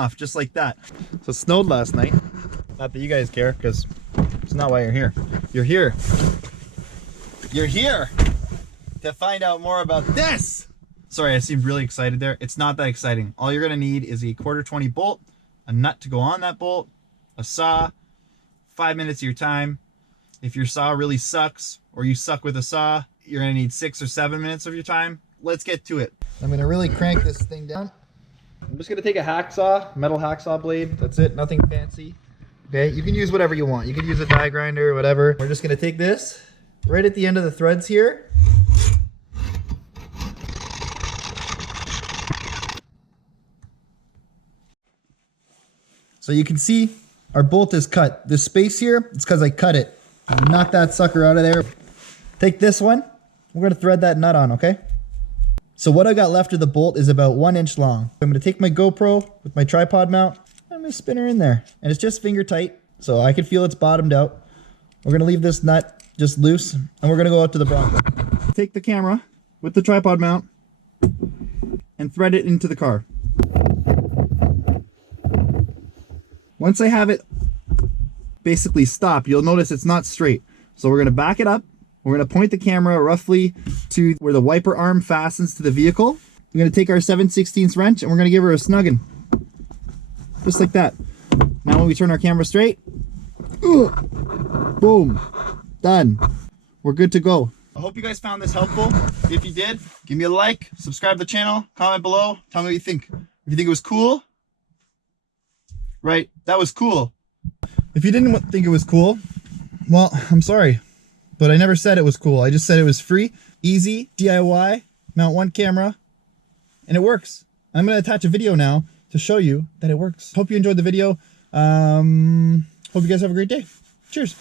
off just like that. So it snowed last night. Not that you guys care, because it's not why you're here. You're here to find out more about this. Sorry, I seemed really excited there. It's not that exciting. All you're gonna need is a 1/4 bolt, a nut to go on that bolt, a saw, 5 minutes of your time. If your saw really sucks, or you suck with a saw, you're gonna need 6 or 7 minutes of your time. Let's get to it. I'm gonna really crank this thing down. I'm just gonna take a hacksaw, metal hacksaw blade. That's it, nothing fancy. Okay, you can use whatever you want. You can use a die grinder or whatever. We're just gonna take this right at the end of the threads here. So you can see our bolt is cut. This space here, it's because I cut it. Knock that sucker out of there. Take this one. We're gonna thread that nut on, okay? So what I got left of the bolt is about 1 inch long. I'm gonna take my GoPro with my tripod mount. I'm gonna spin her in there. And it's just finger tight, so I can feel it's bottomed out. We're gonna leave this nut just loose, and we're gonna go out to the Bronco. Take the camera with the tripod mount and thread it into the car. Once I have it basically stopped, you'll notice it's not straight. So we're gonna back it up. We're gonna point the camera roughly to where the wiper arm fastens to the vehicle. We're gonna take our 7/16 wrench and we're gonna give her a snuggin. Just like that. Now when we turn our camera straight, boom, done. We're good to go. I hope you guys found this helpful. If you did, give me a like, subscribe to the channel, comment below, tell me what you think. If you think it was cool, right, that was cool. If you didn't think it was cool, well, I'm sorry, but I never said it was cool. I just said it was free, easy, DIY, mount one camera, and it works. I'm gonna attach a video now to show you that it works. Hope you enjoyed the video. Hope you guys have a great day. Cheers.